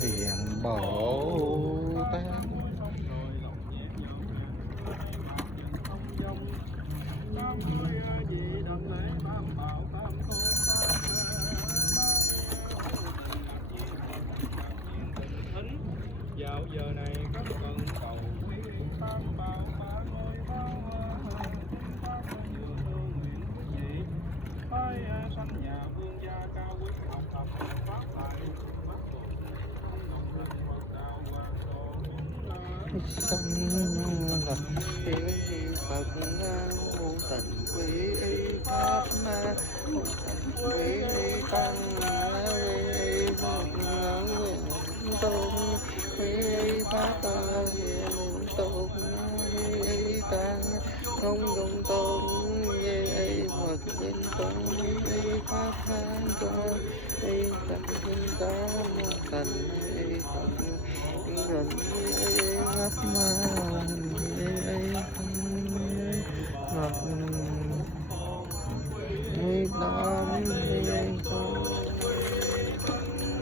hiền Bồ Tát. Vào giờ này các cần cầu quý tam bảo ba ngôi bao tam hương hương nguyện quý vị phải sanh nhà vương gia cao quý học tập pháp lại bắt buộc không đồng hành Phật đạo hòa thọ Sanh lập thiên Phật ngũ tịnh quý y pháp ma ngũ tịnh quý y tăng quý y Phật nguyện tôn quý y pháp nguyện tôn quý y tăng không dung tôn quý y Phật nguyện tôn quý y pháp than tôn y tịnh tam tịnh y Phật nguyện ngập ma ngập